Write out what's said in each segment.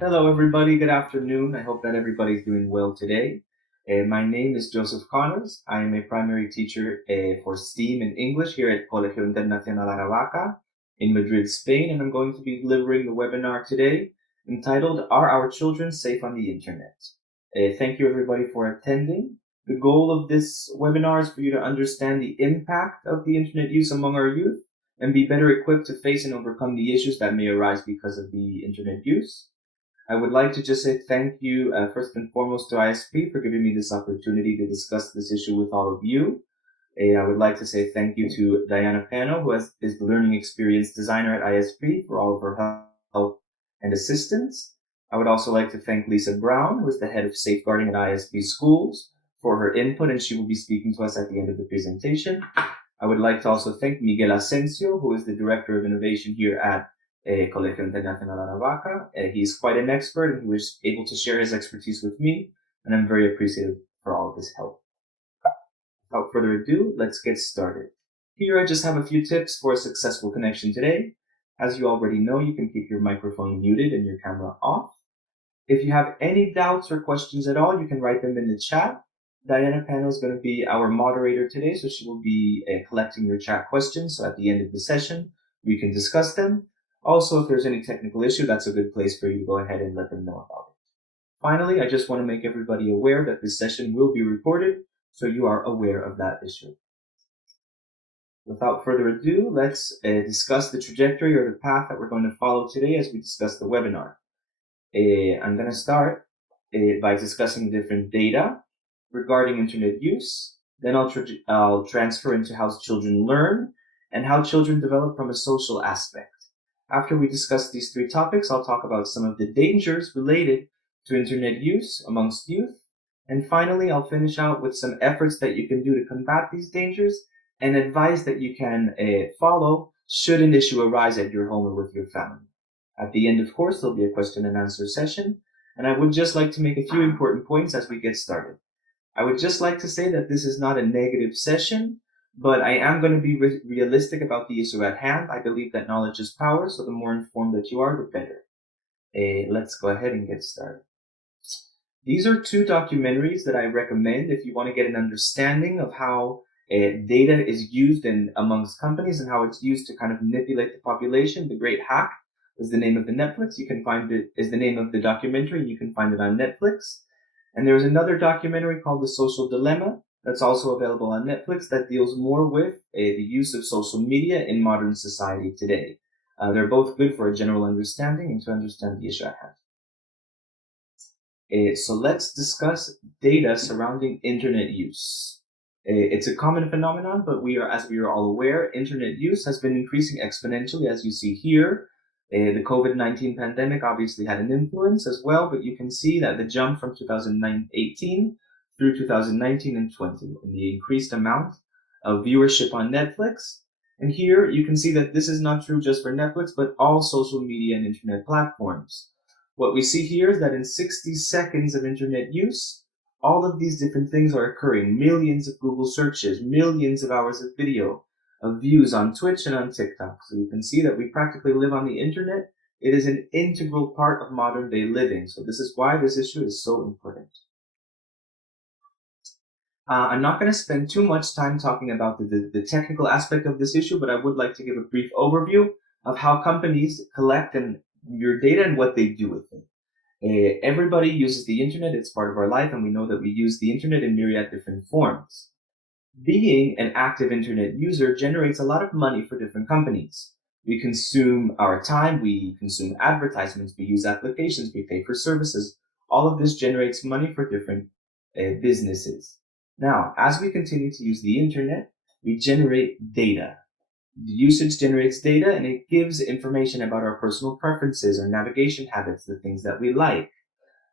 Hello, everybody. Good afternoon. I hope that everybody's doing well today. My name is Joseph Connors. I am a primary teacher for STEAM and English here at Colegio Internacional Aravaca in Madrid, Spain, and I'm going to be delivering the webinar today entitled Are Our Children Safe on the Internet? Thank you, everybody, for attending. The goal of this webinar is for you to understand the impact of the internet use among our youth and be better equipped to face and overcome the issues that may arise because of the internet use. I would like to just say thank you, first and foremost, to ISP for giving me this opportunity to discuss this issue with all of you. I would like to say thank you to Diana Pano, who is the Learning Experience Designer at ISP, for all of her help and assistance. I would also like to thank Lisa Brown, who is the head of safeguarding at ISP Schools, for her input, and she will be speaking to us at the end of the presentation. I would like to also thank Miguel Asensio, who is the Director of Innovation here at Colegio Internacional Aravaca. He's quite an expert, and he was able to share his expertise with me, and I'm very appreciative for all of his help. Without further ado, let's get started. Here I just have a few tips for a successful connection today. As you already know, you can keep your microphone muted and your camera off. If you have any doubts or questions at all, you can write them in the chat. Diana Pano is going to be our moderator today, so she will be collecting your chat questions. So at the end of the session, we can discuss them. Also, if there's any technical issue, that's a good place for you to go ahead and let them know about it. Finally, I just want to make everybody aware that this session will be recorded, so you are aware of that issue. Without further ado, let's discuss the trajectory or the path that we're going to follow today as we discuss the webinar. I'm going to start by discussing different data regarding internet use. Then I'll transfer into how children learn and how children develop from a social aspect. After we discuss these three topics, I'll talk about some of the dangers related to internet use amongst youth. And finally, I'll finish out with some efforts that you can do to combat these dangers and advice that you can follow should an issue arise at your home or with your family. At the end, of course, there'll be a question and answer session, and I would just like to make a few important points as we get started. I would just like to say that this is not a negative session, but I am going to be realistic about the issue at hand. I believe that knowledge is power, so the more informed that you are, the better. Let's go ahead and get started. These are two documentaries that I recommend if you want to get an understanding of how data is used amongst companies and how it's used to kind of manipulate the population. The Great Hack is the name of the Netflix. You can find it is the name of the documentary. You can find it on Netflix. And there's another documentary called The Social Dilemma that's also available on Netflix that deals more with the use of social media in modern society today. They're both good for a general understanding and to understand the issue at hand. So let's discuss data surrounding internet use. It's a common phenomenon, but as we are all aware, internet use has been increasing exponentially, as you see here. The COVID-19 pandemic obviously had an influence as well, but you can see that the jump from 2018 through 2019 and 20, and the increased amount of viewership on Netflix. And here you can see that this is not true just for Netflix, but all social media and internet platforms. What we see here is that in 60 seconds of internet use, all of these different things are occurring. Millions of Google searches, millions of hours of video, of views on Twitch and on TikTok. So you can see that we practically live on the internet. It is an integral part of modern day living. So this is why this issue is so important. I'm not going to spend too much time talking about the technical aspect of this issue, but I would like to give a brief overview of how companies collect your data and what they do with it. Everybody uses the internet. It's part of our life, and we know that we use the internet in myriad different forms. Being an active internet user generates a lot of money for different companies. We consume our time, we consume advertisements, we use applications, we pay for services. All of this generates money for different businesses. Now, as we continue to use the internet, we generate data. The usage generates data and it gives information about our personal preferences, our navigation habits, the things that we like.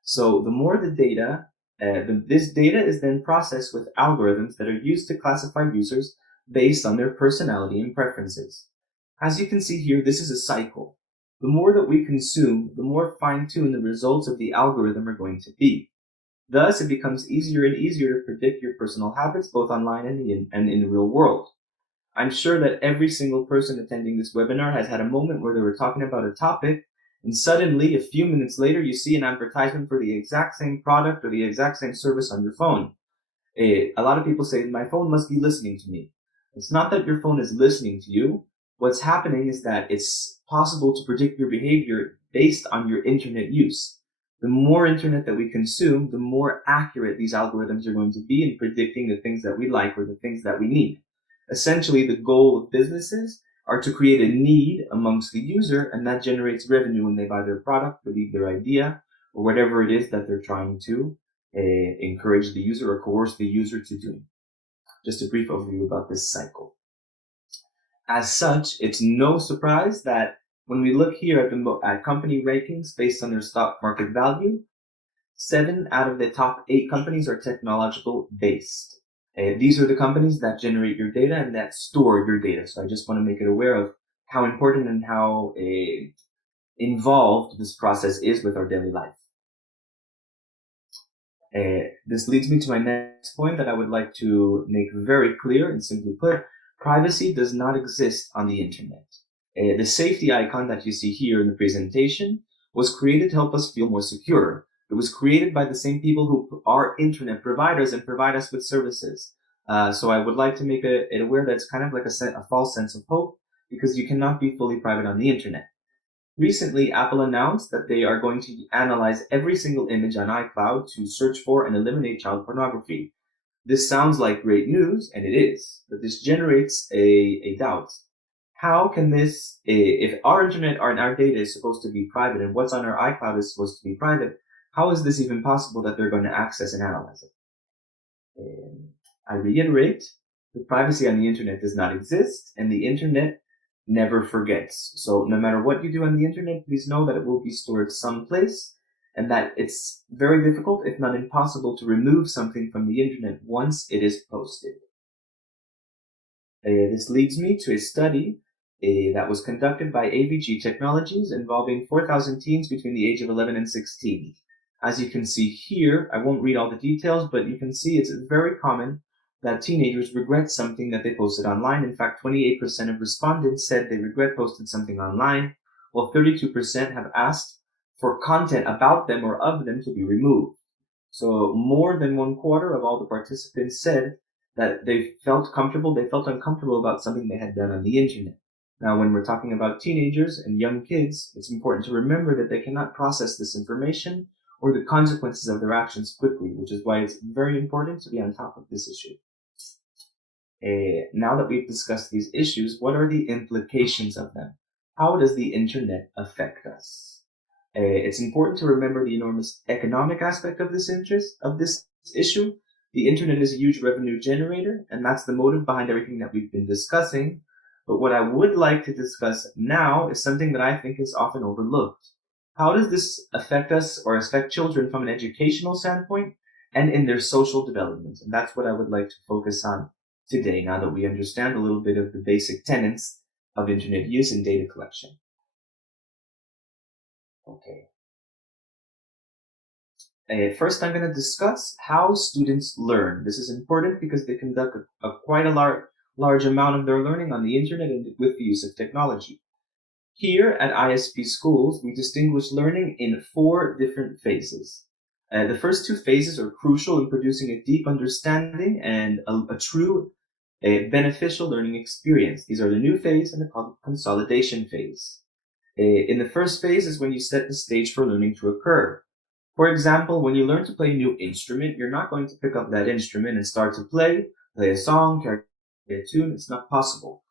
So the more the data, this data is then processed with algorithms that are used to classify users based on their personality and preferences. As you can see here, this is a cycle. The more that we consume, the more fine-tuned the results of the algorithm are going to be. Thus, it becomes easier and easier to predict your personal habits, both online and in the real world. I'm sure that every single person attending this webinar has had a moment where they were talking about a topic And suddenly, a few minutes later, you see an advertisement for the exact same product or the exact same service on your phone. A lot of people say, my phone must be listening to me. It's not that your phone is listening to you. What's happening is that it's possible to predict your behavior based on your internet use. The more internet that we consume, the more accurate these algorithms are going to be in predicting the things that we like or the things that we need. Essentially, the goal of businesses are to create a need amongst the user, and that generates revenue when they buy their product, believe their idea, or whatever it is that they're trying to encourage the user or coerce the user to do. Just a brief overview about this cycle. As such, it's no surprise that when we look here at company rankings based on their stock market value, 7 out of the top 8 companies are technological based. These are the companies that generate your data and that store your data. So I just want to make it aware of how important and how involved this process is with our daily life. This leads me to my next point that I would like to make very clear and simply put, privacy does not exist on the internet. The safety icon that you see here in the presentation was created to help us feel more secure. It was created by the same people who are internet providers and provide us with services. So I would like to make it aware that it's kind of like a false sense of hope, because you cannot be fully private on the internet. Recently, Apple announced that they are going to analyze every single image on iCloud to search for and eliminate child pornography. This sounds like great news, and it is, but this generates a doubt. How can this, if our internet and our data is supposed to be private and what's on our iCloud is supposed to be private, how is this even possible that they're going to access and analyze it? I reiterate, the privacy on the internet does not exist, and the internet never forgets. So no matter what you do on the internet, please know that it will be stored someplace, and that it's very difficult, if not impossible, to remove something from the internet once it is posted. This leads me to a study that was conducted by AVG Technologies involving 4,000 teens between the age of 11 and 16. As you can see here, I won't read all the details, but you can see it's very common that teenagers regret something that they posted online. In fact, 28% of respondents said they regret posting something online, while 32% have asked for content about them or of them to be removed. So more than 1/4 of all the participants said that they felt uncomfortable about something they had done on the internet. Now, when we're talking about teenagers and young kids, it's important to remember that they cannot process this information or the consequences of their actions quickly, which is why it's very important to be on top of this issue. Now that we've discussed these issues, what are the implications of them? How does the internet affect us? It's important to remember the enormous economic aspect of this issue. The internet is a huge revenue generator, and that's the motive behind everything that we've been discussing. But what I would like to discuss now is something that I think is often overlooked. How does this affect us or affect children from an educational standpoint and in their social development? And that's what I would like to focus on today, now that we understand a little bit of the basic tenets of internet use and data collection. Okay. First, I'm going to discuss how students learn. This is important because they conduct quite a large amount of their learning on the internet and with the use of technology. Here at ISP schools, we distinguish learning in 4 different phases. The first 2 phases are crucial in producing a deep understanding and a true beneficial learning experience. These are the new phase and the consolidation phase. In the first phase is when you set the stage for learning to occur. For example, when you learn to play a new instrument, you're not going to pick up that instrument and start to play a song, carry a tune. It's not possible.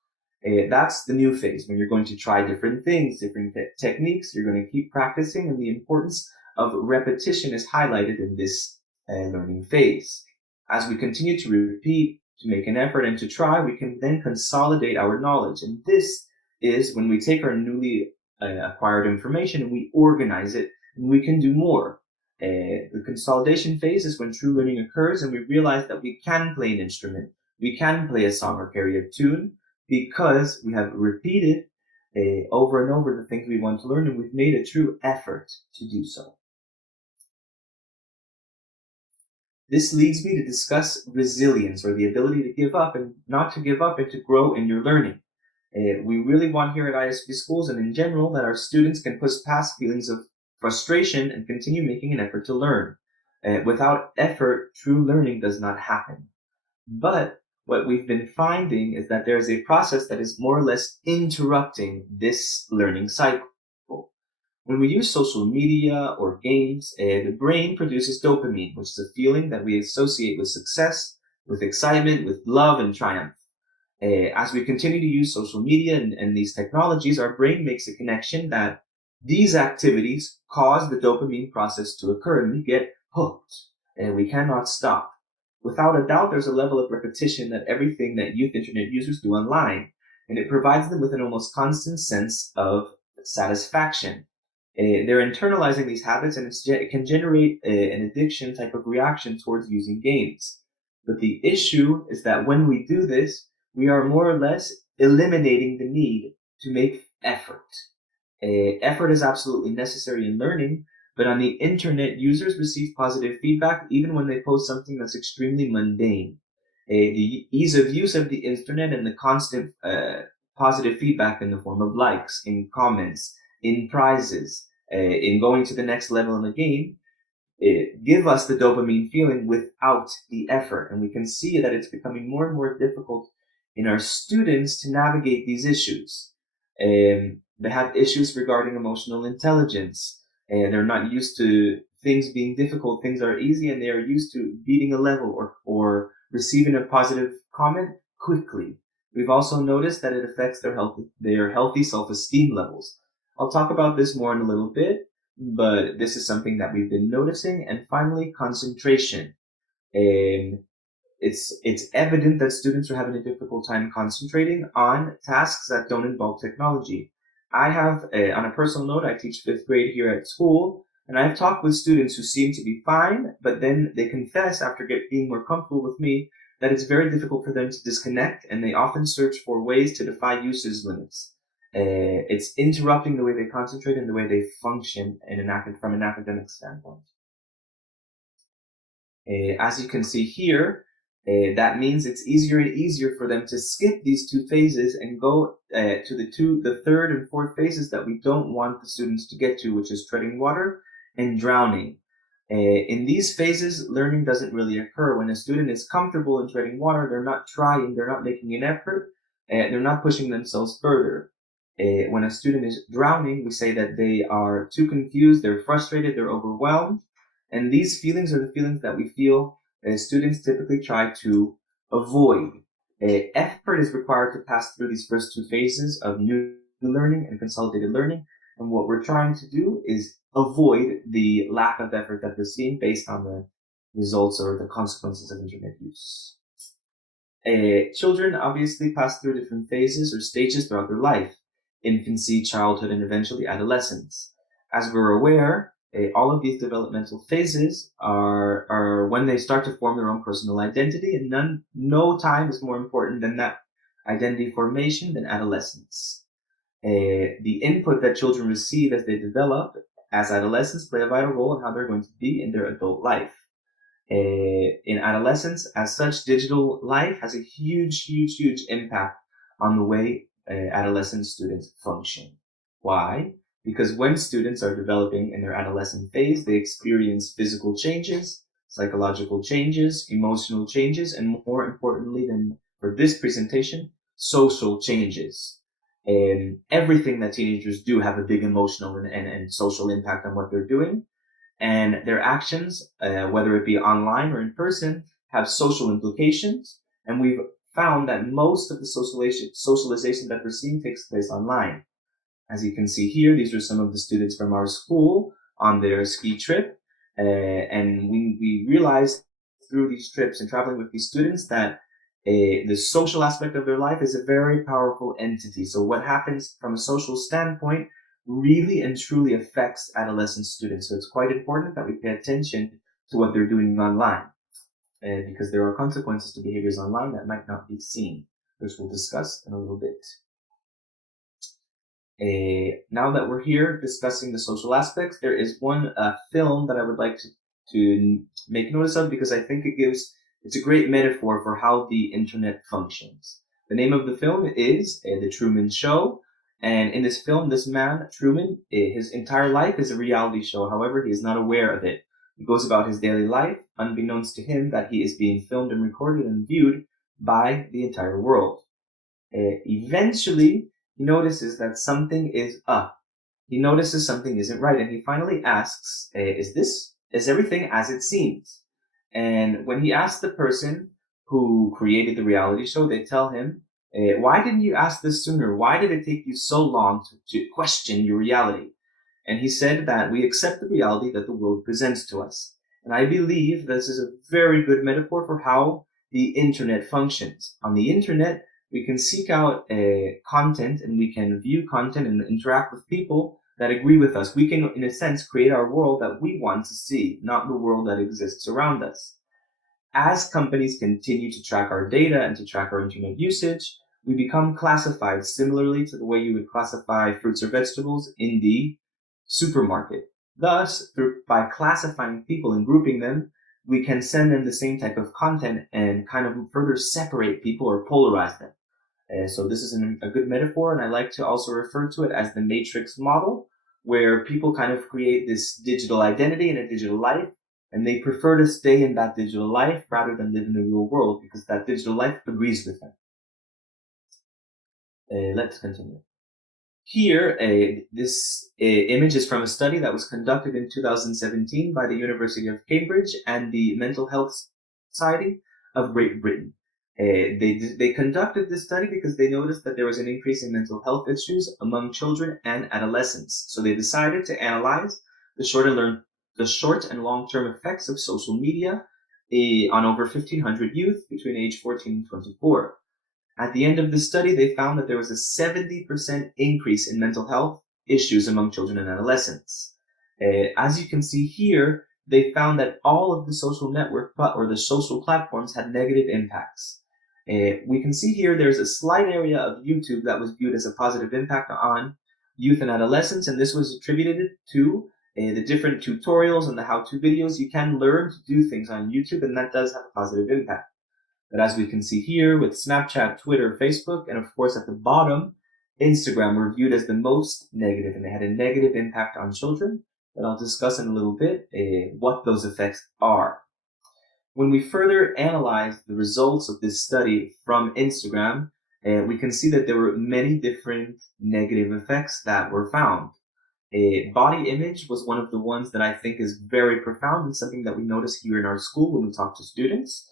That's the new phase, when you're going to try different things, different techniques. You're going to keep practicing, and the importance of repetition is highlighted in this learning phase. As we continue to repeat, to make an effort, and to try, we can then consolidate our knowledge. And this is when we take our newly acquired information and we organize it, and we can do more. The consolidation phase is when true learning occurs and we realize that we can play an instrument, we can play a song or carry a tune, because we have repeated over and over the things we want to learn, and we've made a true effort to do so. This leads me to discuss resilience, or the ability to give up and not to give up and to grow in your learning. We really want here at ISB schools and in general that our students can push past feelings of frustration and continue making an effort to learn. Without effort, true learning does not happen. But what we've been finding is that there is a process that is more or less interrupting this learning cycle. When we use social media or games, the brain produces dopamine, which is a feeling that we associate with success, with excitement, with love and triumph. As we continue to use social media and these technologies, our brain makes a connection that these activities cause the dopamine process to occur and we get hooked and we cannot stop. Without a doubt, there's a level of repetition that everything that youth internet users do online, and it provides them with an almost constant sense of satisfaction. They're internalizing these habits and it can generate an addiction type of reaction towards using games. But the issue is that when we do this, we are more or less eliminating the need to make effort. Effort is absolutely necessary in learning, but on the internet, users receive positive feedback even when they post something that's extremely mundane. The ease of use of the internet and the constant positive feedback in the form of likes, in comments, in prizes, in going to the next level in the game, give us the dopamine feeling without the effort. And we can see that it's becoming more and more difficult in our students to navigate these issues. They have issues regarding emotional intelligence. They're not used to things being difficult. Things are easy and they are used to beating a level or receiving a positive comment quickly. We've also noticed that it affects their healthy self-esteem levels. I'll talk about this more in a little bit, but this is something that we've been noticing. And finally, concentration. It's evident that students are having a difficult time concentrating on tasks that don't involve technology. I have, on a personal note, I teach fifth grade here at school, and I've talked with students who seem to be fine, but then they confess after being more comfortable with me that it's very difficult for them to disconnect, and they often search for ways to defy usage limits. It's interrupting the way they concentrate and the way they function from an academic standpoint. As you can see here, that means it's easier and easier for them to skip these two phases and go to the third and fourth phases that we don't want the students to get to, which is treading water and drowning. In these phases, learning doesn't really occur. When a student is comfortable in treading water, they're not trying, they're not making an effort, they're not pushing themselves further. When a student is drowning, we say that they are too confused, they're frustrated, they're overwhelmed. And these feelings are the feelings that we feel students typically try to avoid. Effort is required to pass through these first two phases of new learning and consolidated learning. And what we're trying to do is avoid the lack of effort that we're seeing based on the results or the consequences of internet use. Children obviously pass through different phases or stages throughout their life: infancy, childhood, and eventually adolescence. As we're aware, all of these developmental phases are when they start to form their own personal identity, and no time is more important than that identity formation than adolescence. The input that children receive as they develop as adolescents play a vital role in how they're going to be in their adult life. In adolescence, as such, digital life has a huge impact on the way adolescent students function. Why? Because when students are developing in their adolescent phase, they experience physical changes, psychological changes, emotional changes, and more importantly than for this presentation, social changes. Everything that teenagers do have a big emotional and social impact on what they're doing. And their actions, whether it be online or in person, have social implications. And we've found that most of the socialization that we're seeing takes place online. As you can see here, these are some of the students from our school on their ski trip. And we realized through these trips and traveling with these students that the social aspect of their life is a very powerful entity. So what happens from a social standpoint really and truly affects adolescent students. So it's quite important that we pay attention to what they're doing online, because there are consequences to behaviors online that might not be seen, which we'll discuss in a little bit. Now that we're here discussing the social aspects, there is one film that I would like to make notice of because I think it's a great metaphor for how the internet functions. The name of the film is The Truman Show. And in this film, this man, Truman, his entire life is a reality show. However, he is not aware of it. He goes about his daily life, unbeknownst to him that he is being filmed and recorded and viewed by the entire world. Eventually, he notices that something is up. He notices something isn't right, and he finally asks, is everything as it seems? And when he asks the person who created the reality show, they tell him, why didn't you ask this sooner? Why did it take you so long to question your reality? And he said that we accept the reality that the world presents to us. And I believe this is a very good metaphor for how the internet functions. On the internet, we can seek out content and we can view content and interact with people that agree with us. We can, in a sense, create our world that we want to see, not the world that exists around us. As companies continue to track our data and to track our internet usage, we become classified similarly to the way you would classify fruits or vegetables in the supermarket. Thus, by classifying people and grouping them, we can send them the same type of content and kind of further separate people or polarize them. So this is a good metaphor, and I like to also refer to it as the matrix model, where people kind of create this digital identity and a digital life, and they prefer to stay in that digital life rather than live in the real world because that digital life agrees with them. Let's continue. Here, this image is from a study that was conducted in 2017 by the University of Cambridge and the Mental Health Society of Great Britain. They conducted this study because they noticed that there was an increase in mental health issues among children and adolescents. So they decided to analyze the short and long-term effects of social media on over 1,500 youth between age 14 and 24. At the end of the study, they found that there was a 70% increase in mental health issues among children and adolescents. As you can see here, they found that all of the social network or the social platforms had negative impacts. We can see here there's a slight area of YouTube that was viewed as a positive impact on youth and adolescents, and this was attributed to the different tutorials and the how-to videos. You can learn to do things on YouTube, and that does have a positive impact. But as we can see here with Snapchat, Twitter, Facebook, and of course at the bottom, Instagram were viewed as the most negative, and they had a negative impact on children that I'll discuss in a little bit what those effects are. When we further analyze the results of this study from Instagram, we can see that there were many different negative effects that were found. Body image was one of the ones that I think is very profound and something that we notice here in our school when we talk to students.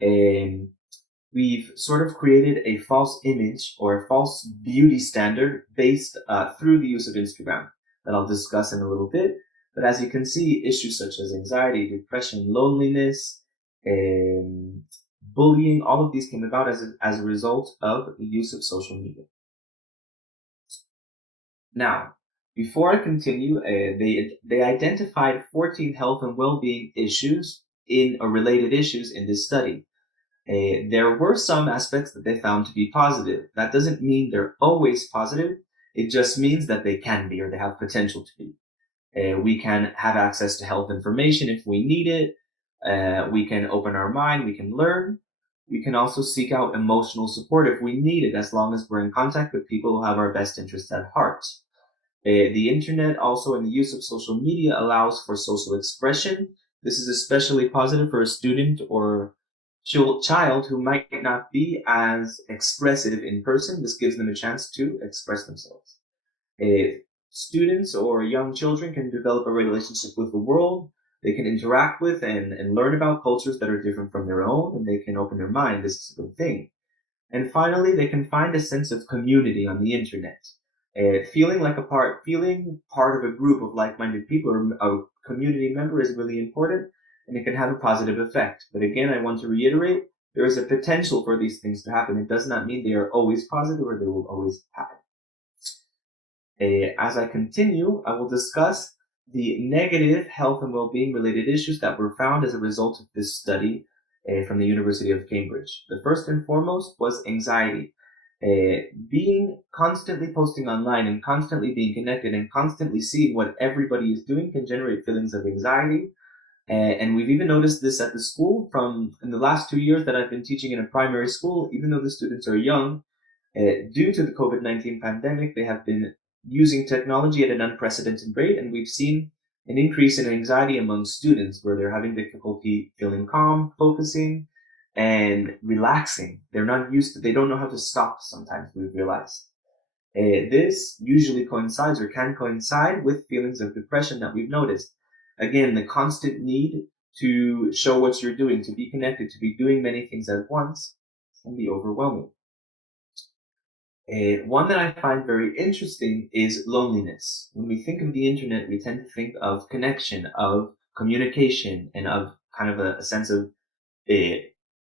We've sort of created a false image or a false beauty standard based through the use of Instagram that I'll discuss in a little bit. But as you can see, issues such as anxiety, depression, loneliness, bullying, all of these came about as a result of the use of social media. Now, before I continue, they identified 14 health and well-being issues or related issues in this study. There were some aspects that they found to be positive. That doesn't mean they're always positive. It just means that they can be or they have potential to be. We can have access to health information if we need it. We can open our mind. We can learn. We can also seek out emotional support if we need it, as long as we're in contact with people who have our best interests at heart. The internet also and the use of social media allows for social expression. This is especially positive for a student or child who might not be as expressive in person. This gives them a chance to express themselves. Students or young children can develop a relationship with the world. They can interact with and learn about cultures that are different from their own, and they can open their mind. This is a good thing. And finally, they can find a sense of community on the internet. Feeling part of a group of like-minded people or a community member is really important, and it can have a positive effect. But again, I want to reiterate, there is a potential for these things to happen. It does not mean they are always positive or they will always happen. As I continue, I will discuss the negative health and well-being related issues that were found as a result of this study from the University of Cambridge. The first and foremost was anxiety. Being constantly posting online and constantly being connected and constantly seeing what everybody is doing can generate feelings of anxiety. And we've even noticed this at the school from in the last 2 years that I've been teaching in a primary school, even though the students are young, due to the COVID-19 pandemic, they have been using technology at an unprecedented rate, and we've seen an increase in anxiety among students where they're having difficulty feeling calm, focusing, and relaxing. They're not used to, they don't know how to stop sometimes, we've realized. This usually coincides or can coincide with feelings of depression that we've noticed. Again, the constant need to show what you're doing, to be connected, to be doing many things at once can be overwhelming. One that I find very interesting is loneliness. When we think of the internet, we tend to think of connection, of communication, and of kind of a sense of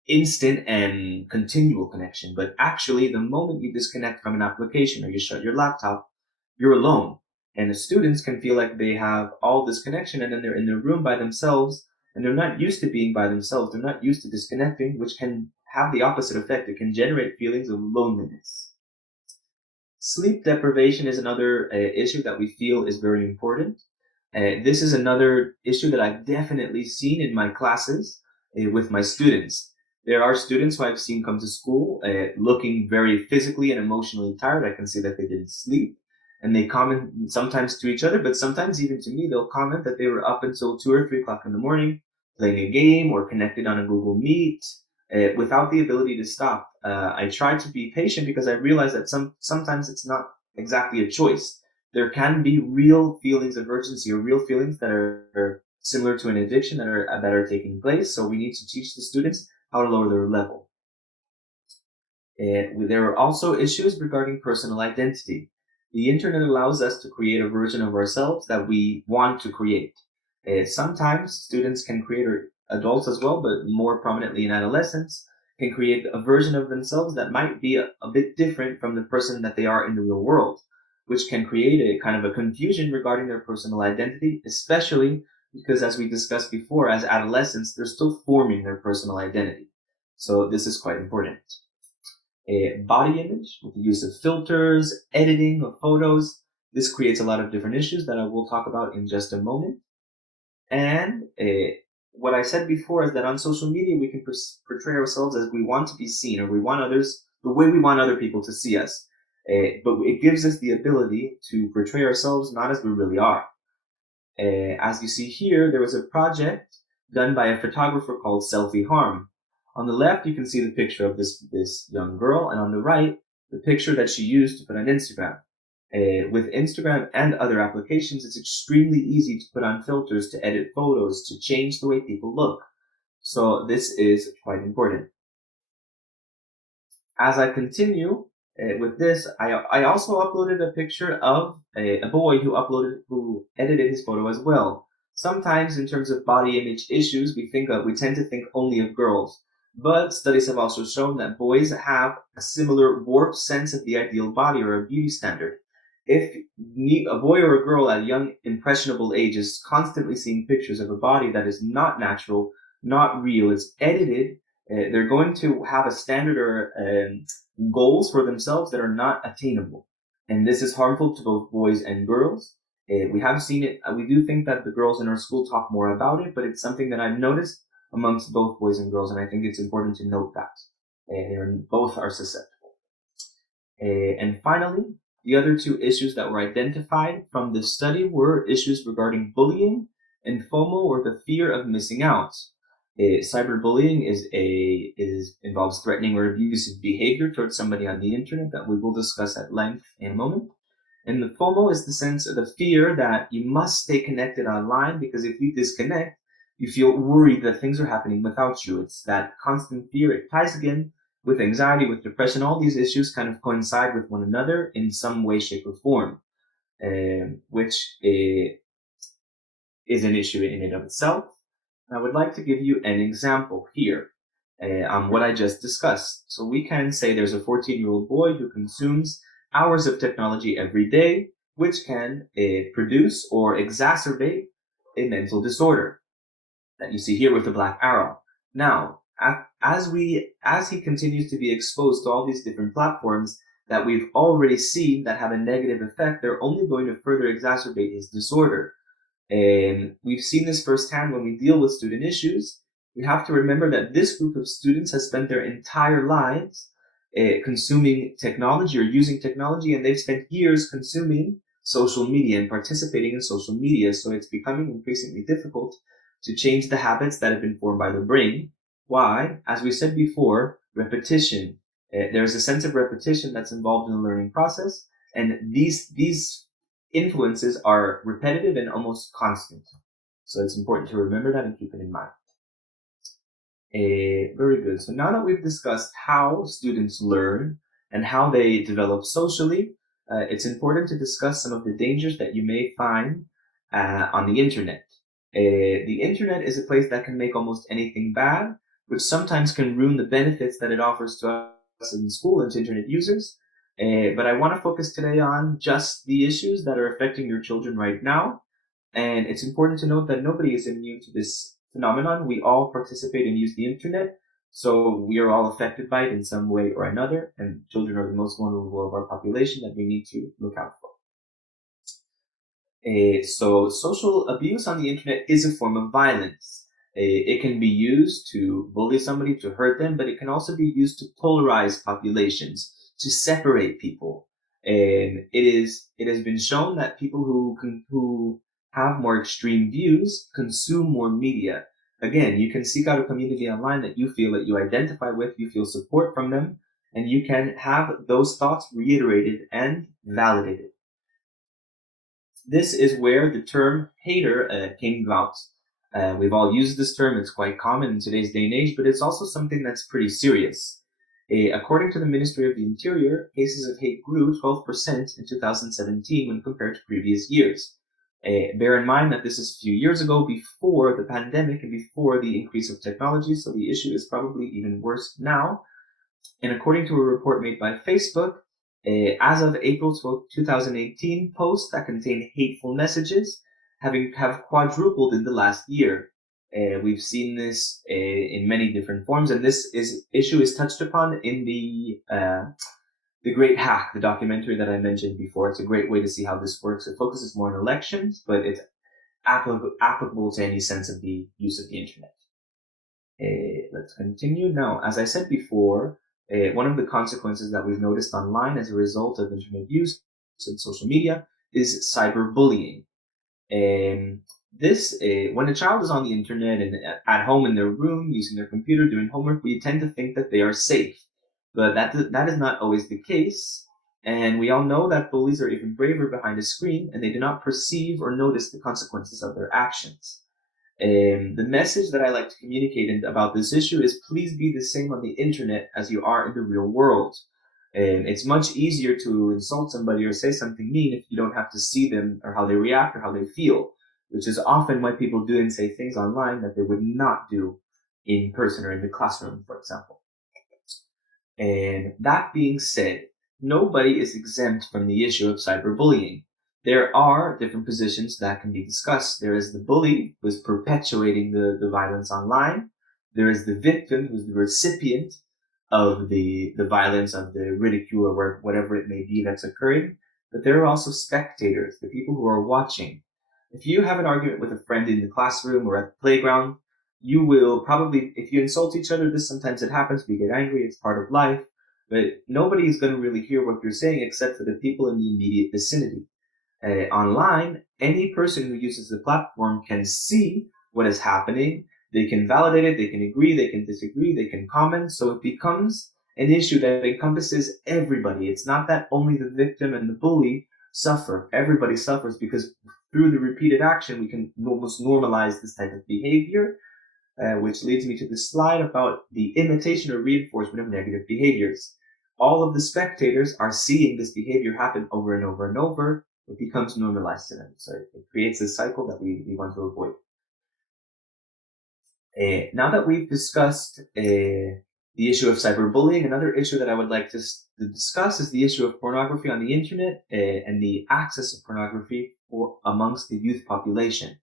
instant and continual connection. But actually, the moment you disconnect from an application or you shut your laptop, you're alone. And the students can feel like they have all this connection and then they're in their room by themselves and they're not used to being by themselves. They're not used to disconnecting, which can have the opposite effect. It can generate feelings of loneliness. Sleep deprivation is another issue that we feel is very important. This is another issue that I've definitely seen in my classes with my students. There are students who I've seen come to school looking very physically and emotionally tired. I can see that they didn't sleep. And they comment sometimes to each other, but sometimes even to me, they'll comment that they were up until 2 or 3 o'clock in the morning playing a game or connected on a Google Meet without the ability to stop. I try to be patient because I realize that sometimes it's not exactly a choice. There can be real feelings of urgency or real feelings that are similar to an addiction that are taking place. So we need to teach the students how to lower their level. There are also issues regarding personal identity. The internet allows us to create a version of ourselves that we want to create. Sometimes students can create, or adults as well, but more prominently in adolescents, can create a version of themselves that might be a bit different from the person that they are in the real world, which can create a kind of a confusion regarding their personal identity, especially because, as we discussed before, as adolescents, they're still forming their personal identity. So this is quite important. Body image with the use of filters, editing of photos. This creates a lot of different issues that I will talk about in just a moment. And what I said before is that on social media, we can portray ourselves as we want to be seen, or we want others, the way we want other people to see us. But it gives us the ability to portray ourselves not as we really are. As you see here, there was a project done by a photographer called Selfie Harm. On the left, you can see the picture of this young girl, and on the right, the picture that she used to put on Instagram. With Instagram and other applications, it's extremely easy to put on filters, to edit photos, to change the way people look. So this is quite important. As I continue with this, I also uploaded a picture of a boy who edited his photo as well. Sometimes in terms of body image issues, we tend to think only of girls. But studies have also shown that boys have a similar warped sense of the ideal body or a beauty standard. If a boy or a girl at a young, impressionable age is constantly seeing pictures of a body that is not natural, not real, it's edited, they're going to have a standard or goals for themselves that are not attainable. And this is harmful to both boys and girls. We have seen it. We do think that the girls in our school talk more about it, but it's something that I've noticed amongst both boys and girls, and I think it's important to note that. Both are susceptible. And finally, the other two issues that were identified from this study were issues regarding bullying and FOMO, or the fear of missing out. Cyberbullying involves threatening or abusive behavior towards somebody on the internet that we will discuss at length in a moment. And the FOMO is the sense of the fear that you must stay connected online, because if you disconnect, you feel worried that things are happening without you. It's that constant fear. It ties again with anxiety, with depression. All these issues kind of coincide with one another in some way, shape, or form, which is an issue in and of itself. I would like to give you an example here on what I just discussed. So we can say there's a 14-year-old boy who consumes hours of technology every day, which can produce or exacerbate a mental disorder that you see here with the black arrow. Now, as he continues to be exposed to all these different platforms that we've already seen that have a negative effect, they're only going to further exacerbate his disorder. And we've seen this firsthand when we deal with student issues. We have to remember that this group of students has spent their entire lives consuming technology or using technology, and they've spent years consuming social media and participating in social media. So it's becoming increasingly difficult to change the habits that have been formed by the brain. Why? As we said before, repetition. There's a sense of repetition that's involved in the learning process, and these influences are repetitive and almost constant. So it's important to remember that and keep it in mind. Very good. So now that we've discussed how students learn and how they develop socially, it's important to discuss some of the dangers that you may find on the internet. The internet is a place that can make almost anything bad, which sometimes can ruin the benefits that it offers to us in school and to internet users. But I want to focus today on just the issues that are affecting your children right now. And it's important to note that nobody is immune to this phenomenon. We all participate and use the internet, so we are all affected by it in some way or another, and children are the most vulnerable of our population that we need to look out for. So social abuse on the internet is a form of violence. It can be used to bully somebody, to hurt them, but it can also be used to polarize populations, to separate people. And it has been shown that people who have more extreme views consume more media. Again, you can seek out a community online that you feel that you identify with, you feel support from them, and you can have those thoughts reiterated and validated. This is where the term hater came about. We've all used this term, it's quite common in today's day and age, but it's also something that's pretty serious. According to the Ministry of the Interior, cases of hate grew 12% in 2017 when compared to previous years. Bear in mind that this is a few years ago, before the pandemic and before the increase of technology, so the issue is probably even worse now. And according to a report made by Facebook, as of April 12, 2018, posts that contain hateful messages have quadrupled in the last year. We've seen this in many different forms, and this issue is touched upon in the Great Hack, the documentary that I mentioned before. It's a great way to see how this works. It focuses more on elections, but it's applicable to any sense of the use of the internet. Let's continue. Now, as I said before, one of the consequences that we've noticed online as a result of internet use and social media is cyberbullying. When a child is on the internet and at home in their room using their computer doing homework, we tend to think that they are safe, but that is not always the case. And we all know that bullies are even braver behind a screen, and they do not perceive or notice the consequences of their actions. The message that I like to communicate about this issue is please be the same on the internet as you are in the real world. It's much easier to insult somebody or say something mean if you don't have to see them or how they react or how they feel, which is often why people do and say things online that they would not do in person or in the classroom, for example. And that being said, nobody is exempt from the issue of cyberbullying. There are different positions that can be discussed. There is the bully who is perpetuating the violence online. There is the victim who's the recipient of the violence, of the ridicule, or whatever it may be that's occurring. But there are also spectators, the people who are watching. If you have an argument with a friend in the classroom or at the playground, you will probably, if you insult each other, sometimes it happens, we get angry, it's part of life, but nobody is going to really hear what you're saying except for the people in the immediate vicinity. Online, any person who uses the platform can see what is happening. They can validate it, they can agree, they can disagree, they can comment. So it becomes an issue that encompasses everybody. It's not that only the victim and the bully suffer. Everybody suffers because through the repeated action, we can almost normalize this type of behavior, which leads me to the slide about the imitation or reinforcement of negative behaviors. All of the spectators are seeing this behavior happen over and over and over. It becomes normalized to them. So it creates a cycle that we want to avoid. Now that we've discussed the issue of cyberbullying, another issue that I would like to discuss is the issue of pornography on the internet and the access of pornography amongst the youth population.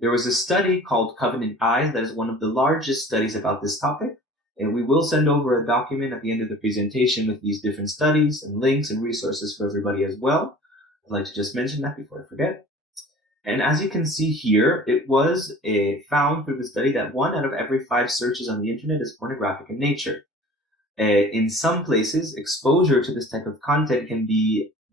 There was a study called Covenant Eyes that is one of the largest studies about this topic. And we will send over a document at the end of the presentation with these different studies and links and resources for everybody as well. I'd like to just mention that before I forget. And as you can see here, it was found through the study that 1 out of every 5 searches on the internet is pornographic in nature. In some places, exposure to this type of content can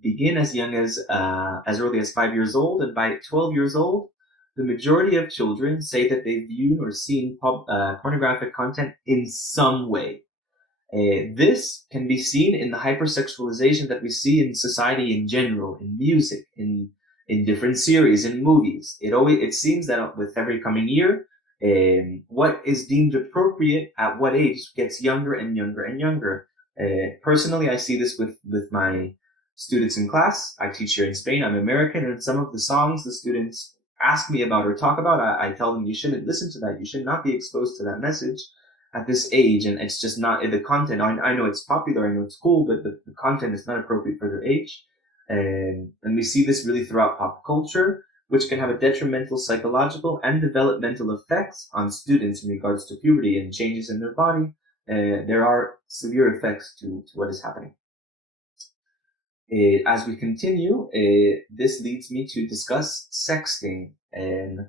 begin as young as early as 5 years old, and by 12 years old, the majority of children say that they've viewed or seen pornographic content in some way. This can be seen in the hypersexualization that we see in society in general, in music, in different series, in movies. It seems that with every coming year, what is deemed appropriate at what age gets younger and younger and younger. Personally, I see this with my students in class. I teach here in Spain. I'm American, and some of the songs the students ask me about or talk about, I tell them you shouldn't listen to that. You should not be exposed to that message at this age, and it's just not the content. I know it's popular, I know it's cool, but the content is not appropriate for their age. And we see this really throughout pop culture, which can have a detrimental psychological and developmental effects on students in regards to puberty and changes in their body. There are severe effects to what is happening. As we continue, this leads me to discuss sexting. And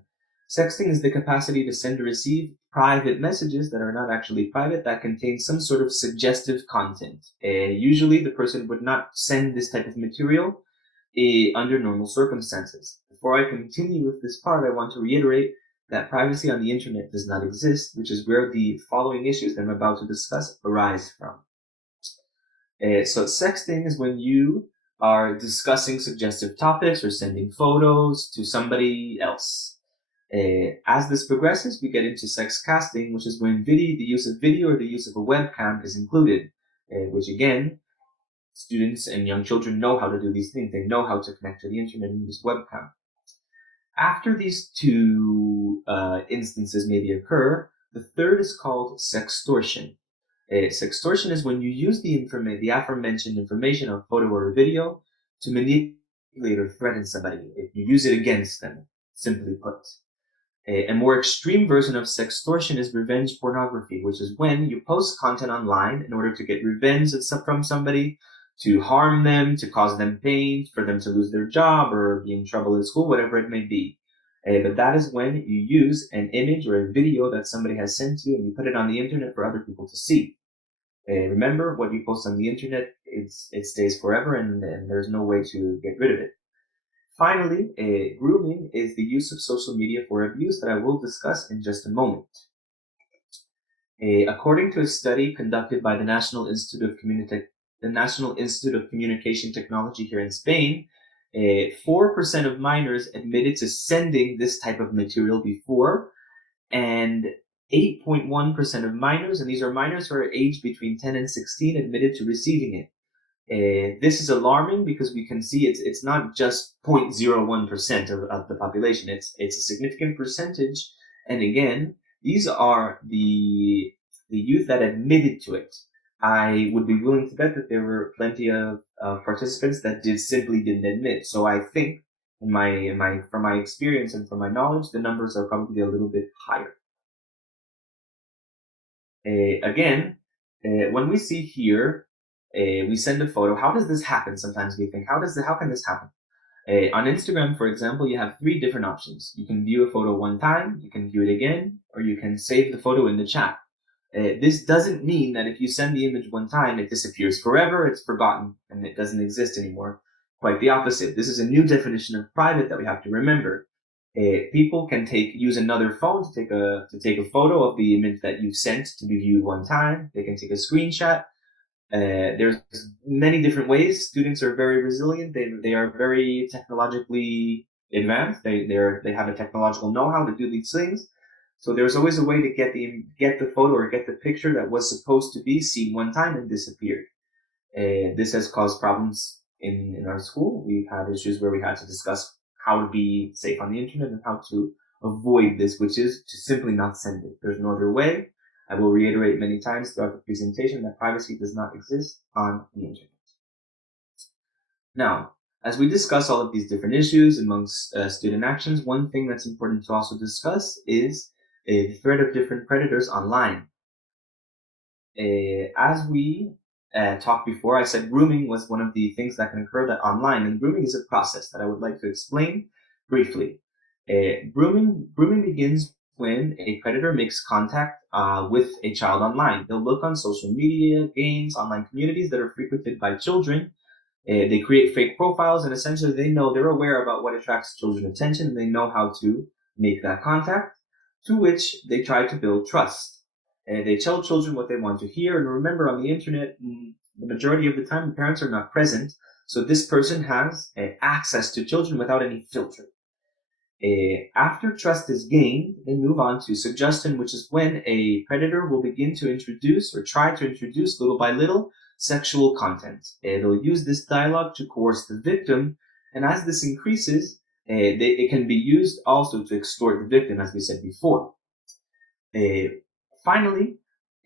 sexting is the capacity to send or receive private messages that are not actually private, that contain some sort of suggestive content. Usually, the person would not send this type of material under normal circumstances. Before I continue with this part, I want to reiterate that privacy on the internet does not exist, which is where the following issues that I'm about to discuss arise from. So sexting is when you are discussing suggestive topics or sending photos to somebody else. As this progresses, we get into sex casting, which is when the use of video or the use of a webcam is included, which again, students and young children know how to do these things. They know how to connect to the internet and use webcam. After these two instances maybe occur, the third is called sextortion. Sextortion is when you use the aforementioned information, a photo or a video, to manipulate or threaten somebody. If you use it against them, simply put. A more extreme version of sextortion is revenge pornography, which is when you post content online in order to get revenge from somebody, to harm them, to cause them pain, for them to lose their job or be in trouble at school, whatever it may be. But that is when you use an image or a video that somebody has sent you and you put it on the internet for other people to see. Remember, what you post on the internet, it stays forever, and there's no way to get rid of it. Finally, grooming is the use of social media for abuse that I will discuss in just a moment. According to a study conducted by the National Institute of Communication Technology here in Spain, 4% of minors admitted to sending this type of material before, and 8.1% of minors, and these are minors who are aged between 10 and 16, admitted to receiving it. This is alarming because we can see it's not just 0.01% of the population. It's a significant percentage. And again, these are the youth that admitted to it. I would be willing to bet that there were plenty of participants that simply didn't admit. So I think, from my experience and from my knowledge, the numbers are probably a little bit higher. Again, when we see here, we send a photo. How does this happen? Sometimes we think, how can this happen? On Instagram, for example, you have 3 different options. You can view a photo one time, you can view it again, or you can save the photo in the chat. This doesn't mean that if you send the image one time, it disappears forever, it's forgotten, and it doesn't exist anymore. Quite the opposite. This is a new definition of private that we have to remember. People can use another phone to take a photo of the image that you've sent to be viewed one time. They can take a screenshot. There's many different ways. Students are very resilient. They are very technologically advanced. They have a technological know-how to do these things. So there's always a way to get the photo or get the picture that was supposed to be seen one time and disappeared. This has caused problems in our school. We've had issues where we had to discuss how to be safe on the internet and how to avoid this, which is to simply not send it. There's no other way. I will reiterate many times throughout the presentation that privacy does not exist on the internet. Now, as we discuss all of these different issues amongst student actions, one thing that's important to also discuss is the threat of different predators online. As we talked before, I said grooming was one of the things that can occur online, and grooming is a process that I would like to explain briefly. Grooming begins when a predator makes contact with a child online. They'll look on social media, games, online communities that are frequented by children. They create fake profiles, and essentially they're aware about what attracts children's attention, and they know how to make that contact, to which they try to build trust. They tell children what they want to hear, and remember, on the internet, the majority of the time, the parents are not present, so this person has access to children without any filter. After trust is gained, they move on to suggestion, which is when a predator will begin to introduce or try to introduce little by little sexual content. They'll use this dialogue to coerce the victim, and as this increases, it can be used also to extort the victim, as we said before. Finally,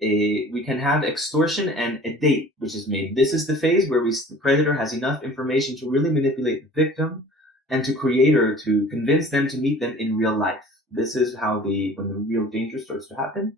we can have extortion and a date, which is made. This is the phase where the predator has enough information to really manipulate the victim and to create or to convince them to meet them in real life. This is how when the real danger starts to happen.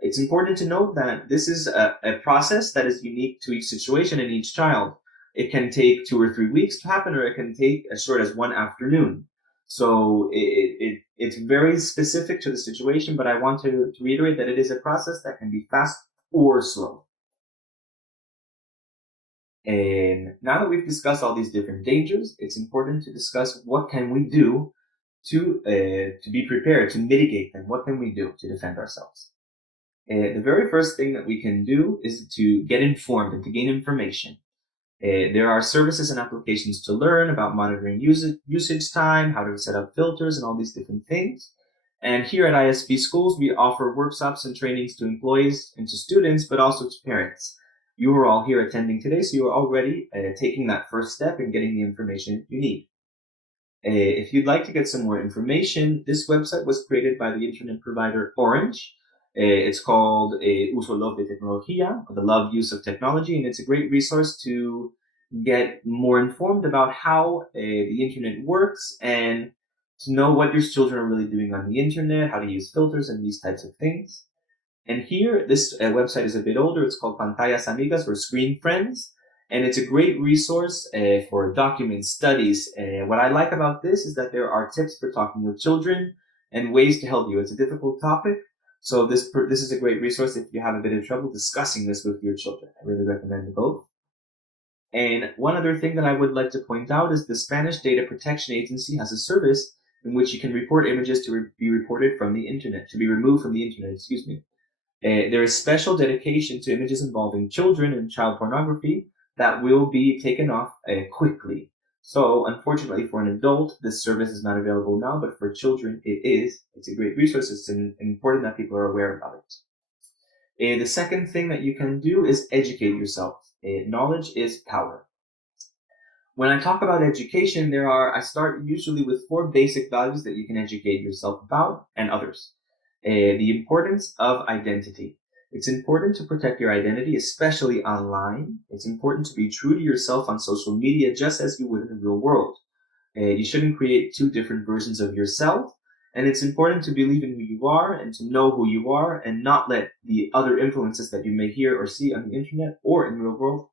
It's important to note that this is a process that is unique to each situation and each child. It can take 2 or 3 weeks to happen, or it can take as short as one afternoon. So it's very specific to the situation, but I want to reiterate that it is a process that can be fast or slow. And now that we've discussed all these different dangers, it's important to discuss what can we do to be prepared, to mitigate them. What can we do to defend ourselves? The very first thing that we can do is to get informed and to gain information. There are services and applications to learn about monitoring usage time, how to set up filters, and all these different things. And here at ISB Schools, we offer workshops and trainings to employees and to students, but also to parents. You are all here attending today, so you are already taking that first step and getting the information you need. If you'd like to get some more information, this website was created by the internet provider Orange. It's called Uso Love de Tecnología, or the love use of technology, and it's a great resource to get more informed about how the internet works and to know what your children are really doing on the internet, how to use filters and these types of things. And here, this website is a bit older. It's called Pantallas Amigas, or Screen Friends. And it's a great resource for documents, studies. What I like about this is that there are tips for talking with children and ways to help you. It's a difficult topic, so this is a great resource if you have a bit of trouble discussing this with your children. I really recommend both. And one other thing that I would like to point out is the Spanish Data Protection Agency has a service in which you can report images to be reported from the internet, to be removed from the internet, excuse me. There is special dedication to images involving children and child pornography that will be taken off quickly. So, unfortunately, for an adult, this service is not available now, but for children, it is. It's a great resource. It's important that people are aware about it. The second thing that you can do is educate yourself. Knowledge is power. When I talk about education, I start usually with 4 basic values that you can educate yourself about and others. The importance of identity. It's important to protect your identity, especially online. It's important to be true to yourself on social media, just as you would in the real world. You shouldn't create 2 different versions of yourself. And it's important to believe in who you are and to know who you are and not let the other influences that you may hear or see on the internet or in the real world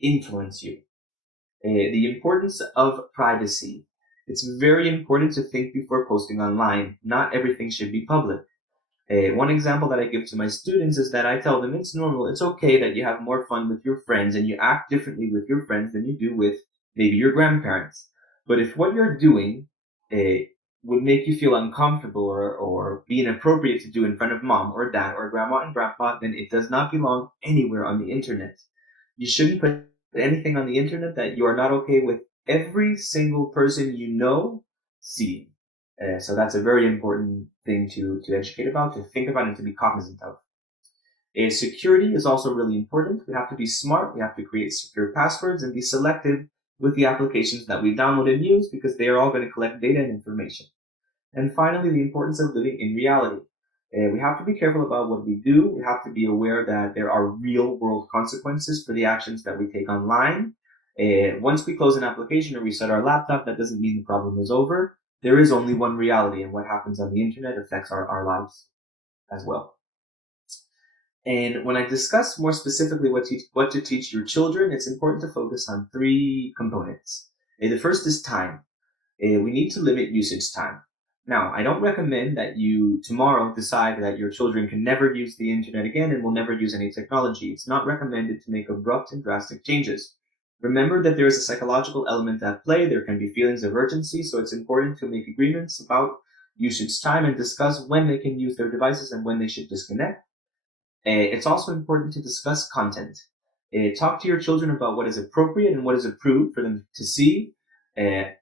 influence you. The importance of privacy. It's very important to think before posting online. Not everything should be public. One example that I give to my students is that I tell them it's normal, it's okay that you have more fun with your friends and you act differently with your friends than you do with maybe your grandparents. But if what you're doing would make you feel uncomfortable or be inappropriate to do in front of mom or dad or grandma and grandpa, then it does not belong anywhere on the internet. You shouldn't put anything on the internet that you are not okay with every single person you know seeing. So that's a very important thing to educate about, to think about, and to be cognizant of. Security is also really important. We have to be smart. We have to create secure passwords and be selective with the applications that we download and use because they are all going to collect data and information. And finally, the importance of living in reality. We have to be careful about what we do. We have to be aware that there are real world consequences for the actions that we take online. Once we close an application or reset our laptop, that doesn't mean the problem is over. There is only one reality, and what happens on the internet affects our lives as well. And when I discuss more specifically what to teach your children, it's important to focus on 3 components. The first is time. We need to limit usage time. Now, I don't recommend that you tomorrow decide that your children can never use the internet again and will never use any technology. It's not recommended to make abrupt and drastic changes. Remember that there is a psychological element at play. There can be feelings of urgency, so it's important to make agreements about usage time and discuss when they can use their devices and when they should disconnect. It's also important to discuss content. Talk to your children about what is appropriate and what is approved for them to see.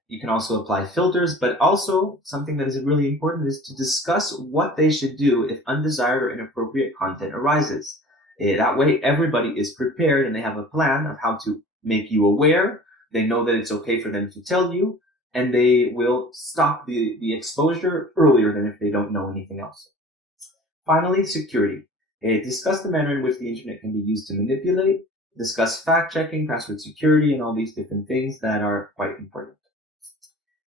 You can also apply filters, but also something that is really important is to discuss what they should do if undesired or inappropriate content arises. That way, everybody is prepared and they have a plan of how to make you aware. They know that it's okay for them to tell you, and they will stop the exposure earlier than if they don't know anything else. Finally, security. Discuss the manner in which the internet can be used to manipulate, discuss fact-checking, password security, and all these different things that are quite important.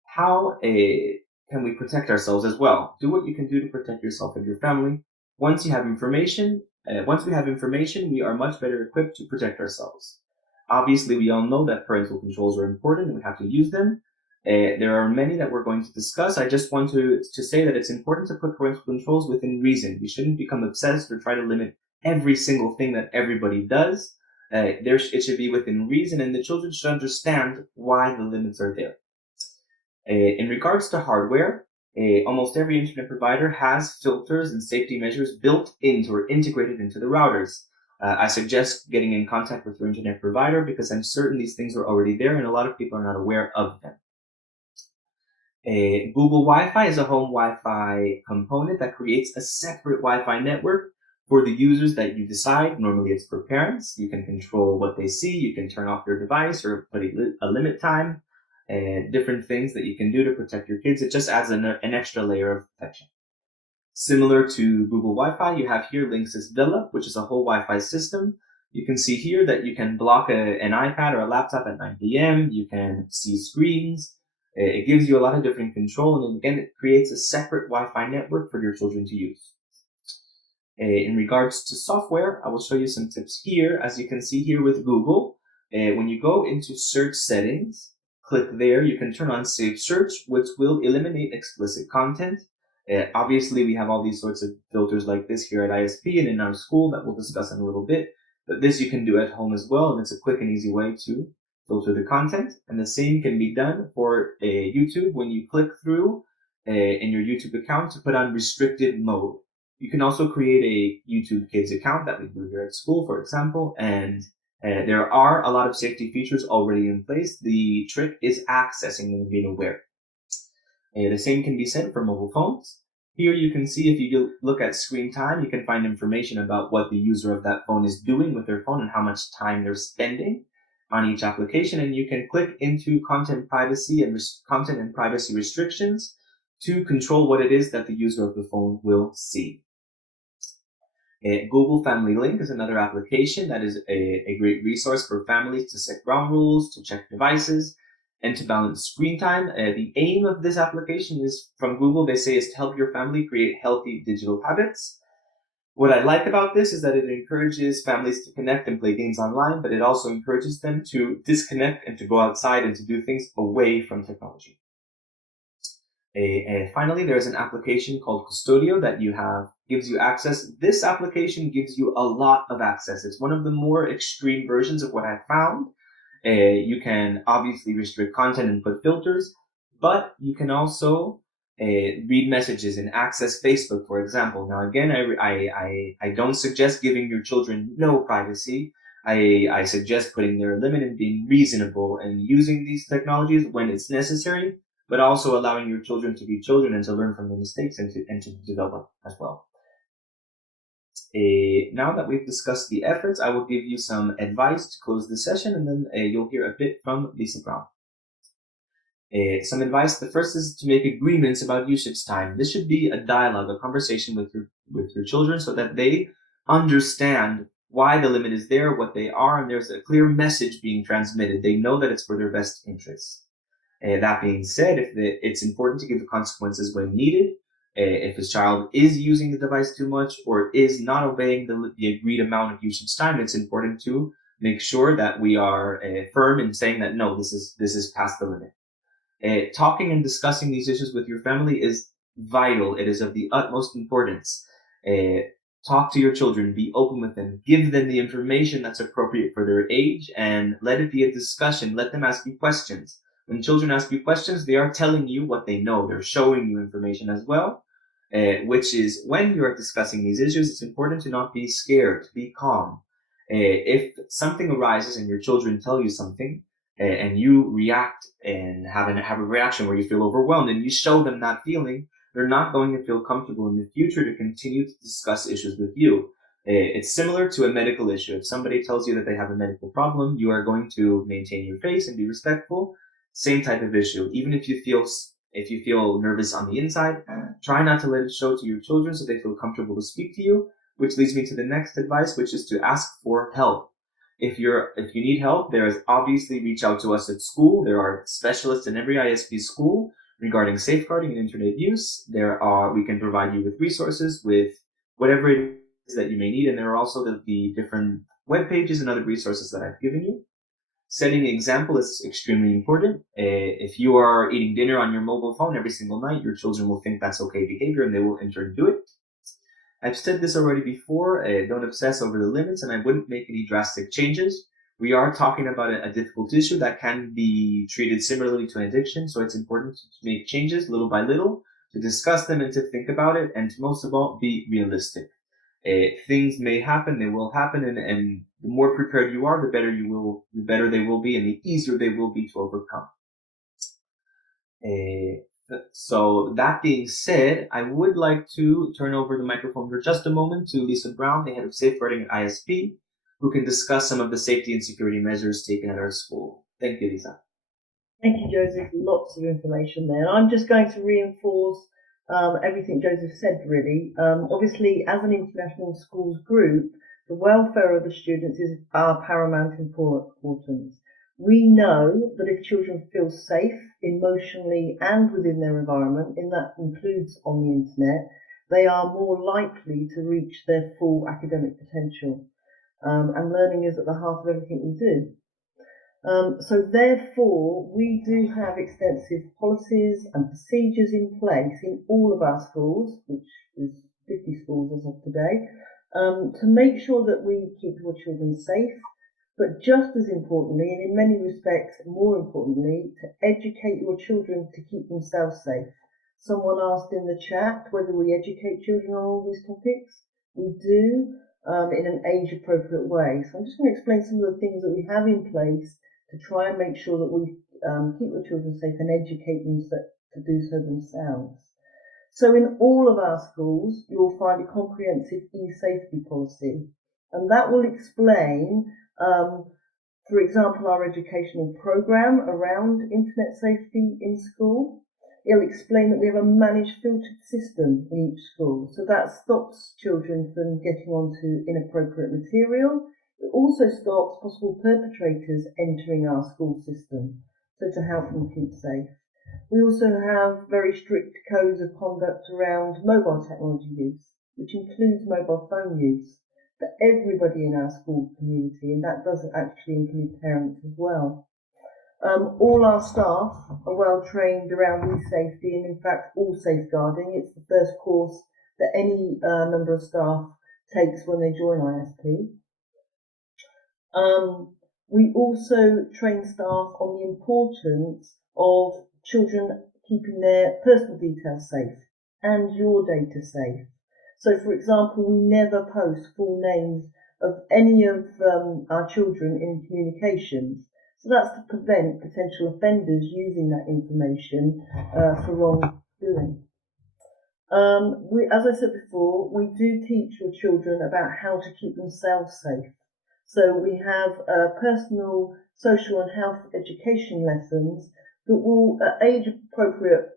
How can we protect ourselves as well? Do what you can do to protect yourself and your family. Once we have information, we are much better equipped to protect ourselves. Obviously, we all know that parental controls are important and we have to use them. There are many that we're going to discuss. I just want to say that it's important to put parental controls within reason. We shouldn't become obsessed or try to limit every single thing that everybody does. It should be within reason, and the children should understand why the limits are there. In regards to hardware, almost every internet provider has filters and safety measures built into or integrated into the routers. I suggest getting in contact with your internet provider because I'm certain these things are already there and a lot of people are not aware of them. Google Wi-Fi is a home Wi-Fi component that creates a separate Wi-Fi network for the users that you decide. Normally it's for parents. You can control what they see. You can turn off your device or put a limit time. Different things that you can do to protect your kids. It just adds an extra layer of protection. Similar to Google Wi-Fi, you have here Linksys Villa, which is a whole Wi-Fi system. You can see here that you can block an iPad or a laptop at 9 p.m. You can see screens. It gives you a lot of different control, and again, it creates a separate Wi-Fi network for your children to use. In regards to software, I will show you some tips here. As you can see here with Google, when you go into search settings, click there, you can turn on Safe Search, which will eliminate explicit content. Obviously, we have all these sorts of filters like this here at ISP and in our school that we'll discuss in a little bit. But this you can do at home as well, and it's a quick and easy way to filter the content. And the same can be done for YouTube when you click through in your YouTube account to put on restricted mode. You can also create a YouTube Kids account that we do here at school, for example, and there are a lot of safety features already in place. The trick is accessing them and being aware. The same can be said for mobile phones. Here you can see if you look at screen time, you can find information about what the user of that phone is doing with their phone and how much time they're spending on each application. And you can click into content privacy and privacy restrictions to control what it is that the user of the phone will see. Google Family Link is another application that is a great resource for families to set ground rules, to check devices, and to balance screen time. The aim of this application is, from Google, they say, is to help your family create healthy digital habits. What I like about this is that it encourages families to connect and play games online, but it also encourages them to disconnect and to go outside and to do things away from technology. Finally, there's an application called Custodio that gives you access. This application gives you a lot of access. It's one of the more extreme versions of what I've found. You can obviously restrict content and put filters, but you can also read messages and access Facebook, for example. Now, again, I don't suggest giving your children no privacy. I suggest putting their limit and being reasonable and using these technologies when it's necessary, but also allowing your children to be children and to learn from their mistakes and to develop as well. Now that we've discussed the efforts, I will give you some advice to close the session, and then you'll hear a bit from Lisa Brown. Some advice. The first is to make agreements about usage time. This should be a dialogue, a conversation with your children, so that they understand why the limit is there, what they are, and there's a clear message being transmitted. They know that it's for their best interests. That being said, it's important to give the consequences when needed. If his child is using the device too much or is not obeying the agreed amount of usage time, it's important to make sure that we are firm in saying that no, this is past the limit. Talking and discussing these issues with your family is vital. It is of the utmost importance. Talk to your children, be open with them, give them the information that's appropriate for their age, and let it be a discussion. Let them ask you questions. When children ask you questions, they are telling you what they know. They're showing you information as well, which is when you're discussing these issues, it's important to not be scared, to be calm. If something arises and your children tell you something, and you react and have a reaction where you feel overwhelmed, and you show them that feeling, they're not going to feel comfortable in the future to continue to discuss issues with you. It's similar to a medical issue. If somebody tells you that they have a medical problem, you are going to maintain your face and be respectful. Same type of issue. Even if you feel nervous on the inside, try not to let it show to your children so they feel comfortable to speak to you, which leads me to the next advice, which is to ask for help. If you need help, there is obviously reach out to us at school. There are specialists in every ISP school regarding safeguarding and internet use. We can provide you with resources with whatever it is that you may need. And there are also the different web pages and other resources that I've given you. Setting an example is extremely important. If you are eating dinner on your mobile phone every single night, your children will think that's okay behavior and they will enter and do it. I've said this already before, don't obsess over the limits, and I wouldn't make any drastic changes. We are talking about a difficult issue that can be treated similarly to an addiction, so it's important to make changes little by little, to discuss them and to think about it, and to most of all, be realistic. Things may happen, they will happen, and the more prepared you are, the better they will be, and the easier they will be to overcome. So that being said, I would like to turn over the microphone for just a moment to Lisa Brown, the head of safeguarding at ISP, who can discuss some of the safety and security measures taken at our school. Thank you, Lisa. Thank you, Joseph. Lots of information there. I'm just going to reinforce everything Joseph said, really. Obviously, as an international schools group, the welfare of the students is our paramount importance. We know that if children feel safe emotionally and within their environment, and that includes on the internet, they are more likely to reach their full academic potential. And learning is at the heart of everything we do. So therefore, we do have extensive policies and procedures in place in all of our schools, which is 50 schools as of today, to make sure that we keep your children safe, but just as importantly, and in many respects more importantly, to educate your children to keep themselves safe. Someone asked in the chat whether we educate children on all these topics. We do, in an age-appropriate way. So I'm just going to explain some of the things that we have in place to try and make sure that we keep the children safe and educate them to do so themselves. So in all of our schools, you'll find a comprehensive e-safety policy, and that will explain, for example, our educational program around internet safety in school. It'll explain that we have a managed filtered system in each school, so that stops children from getting onto inappropriate material. It also stops possible perpetrators entering our school system, so to help them keep safe. We also have very strict codes of conduct around mobile technology use, which includes mobile phone use for everybody in our school community, and that does actually include parents as well. All our staff are well trained around e-safety, and in fact all safeguarding. It's the first course that any member of staff takes when they join ISP. We also train staff on the importance of children keeping their personal details safe and your data safe. So, for example, we never post full names of any of our children in communications. So that's to prevent potential offenders using that information for wrongdoing. As I said before, we do teach your children about how to keep themselves safe. So we have personal, social and health education lessons that will, at age-appropriate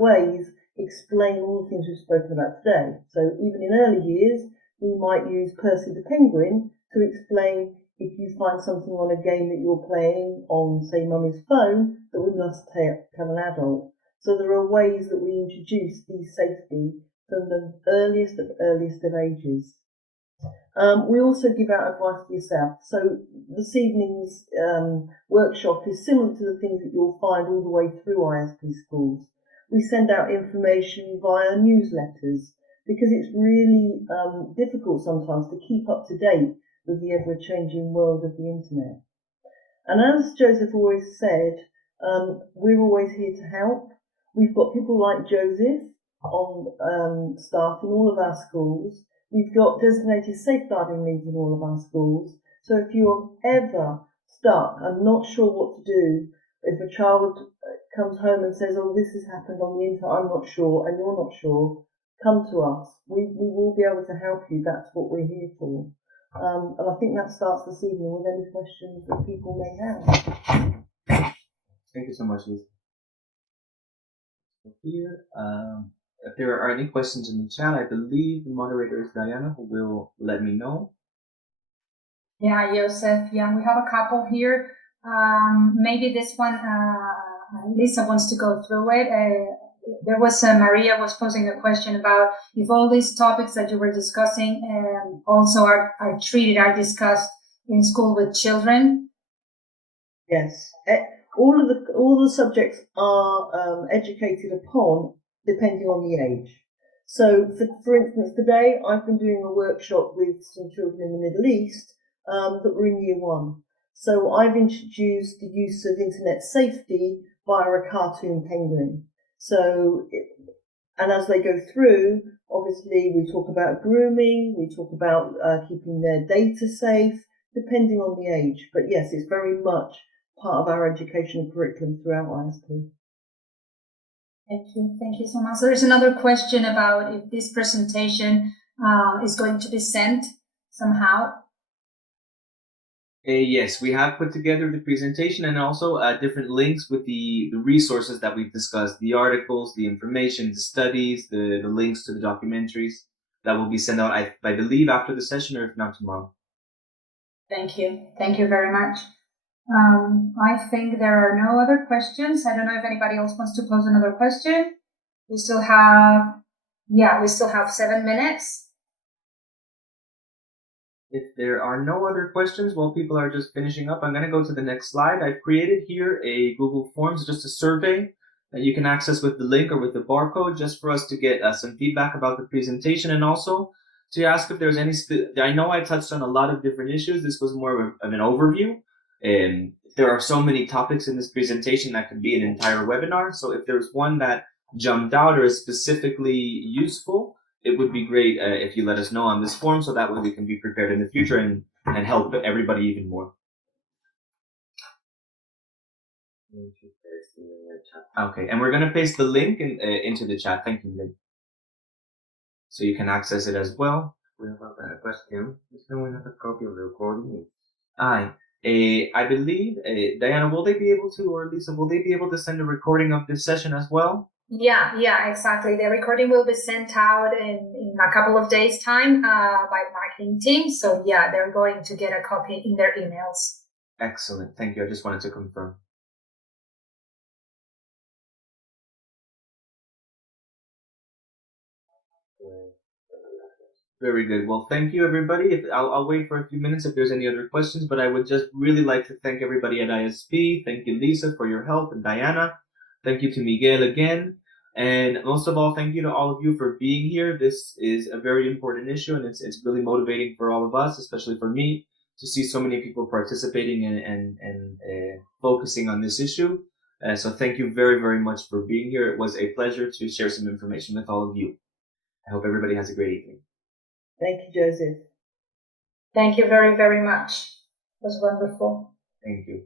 ways, explain all the things we've spoken about today. So even in early years, we might use Percy the Penguin to explain if you find something on a game that you're playing on, say, mummy's phone, that we must tell an adult. So there are ways that we introduce e-safety from the earliest of ages. We also give out advice to yourself. So this evening's workshop is similar to the things that you'll find all the way through ISP schools. we send out information via newsletters because it's really difficult sometimes to keep up to date with the ever-changing world of the internet. And as Joseph always said, we're always here to help. We've got people like Joseph on staff in all of our schools. We've got designated safeguarding leads in all of our schools. So if you're ever stuck and not sure what to do, if a child comes home and says, oh, this has happened on the internet, I'm not sure, and you're not sure, come to us. We will be able to help you. That's what we're here for. And I think that starts this evening with any questions that people may have. Thank you so much, Lisa. Here, if there are any questions in the chat, I believe the moderator is Diana, who will let me know. Yeah, Joseph. Yeah, we have a couple here. Maybe this one, Lisa wants to go through it. There was Maria was posing a question about if all these topics that you were discussing also are discussed in school with children. Yes, all the subjects are educated upon depending on the age. So, for instance, today I've been doing a workshop with some children in the Middle East that were in Year 1. So I've introduced the use of internet safety via a cartoon penguin. So, and as they go through, obviously we talk about grooming, we talk about keeping their data safe, depending on the age. But yes, it's very much part of our educational curriculum throughout ISP. Thank you so much. So there's another question about if this presentation is going to be sent somehow. Yes, we have put together the presentation and also different links with the resources that we've discussed, the articles, the information, the studies, the links to the documentaries that will be sent out, I believe, after the session or if not tomorrow. Thank you. Thank you very much. I think there are no other questions. I don't know if anybody else wants to pose another question. We still have 7 minutes. If there are no other questions while people are just finishing up, I'm going to go to the next slide. I've created here a Google Forms, just a survey that you can access with the link or with the barcode, just for us to get some feedback about the presentation and also to ask if there's any. I know I touched on a lot of different issues. This was more of an overview. There are so many topics in this presentation that could be an entire webinar. So if there's one that jumped out or is specifically useful, it would be great if you let us know on this form so that way we can be prepared in the future and help everybody even more. Okay, and we're going to paste the link into the chat. Thank you, Lynn. So you can access it as well. We have a question. Is there a copy of the recording? I believe, Diana, will they be able to, or Lisa, will they be able to send a recording of this session as well? Yeah, exactly. The recording will be sent out in a couple of days' time by marketing team. So yeah, they're going to get a copy in their emails. Excellent. Thank you. I just wanted to confirm. Very good. Well, thank you, everybody. I'll wait for a few minutes if there's any other questions, but I would just really like to thank everybody at ISP. Thank you, Lisa, for your help, and Diana. Thank you to Miguel again. And most of all, thank you to all of you for being here. This is a very important issue, and it's really motivating for all of us, especially for me, to see so many people participating and focusing on this issue. So thank you very, very much for being here. It was a pleasure to share some information with all of you. I hope everybody has a great evening. Thank you, Joseph. Thank you very, very much. It was wonderful. Thank you.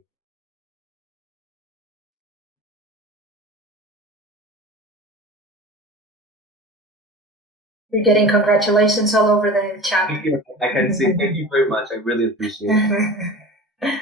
You're getting congratulations all over the chat. Thank you. I can see. Thank you very much. I really appreciate it.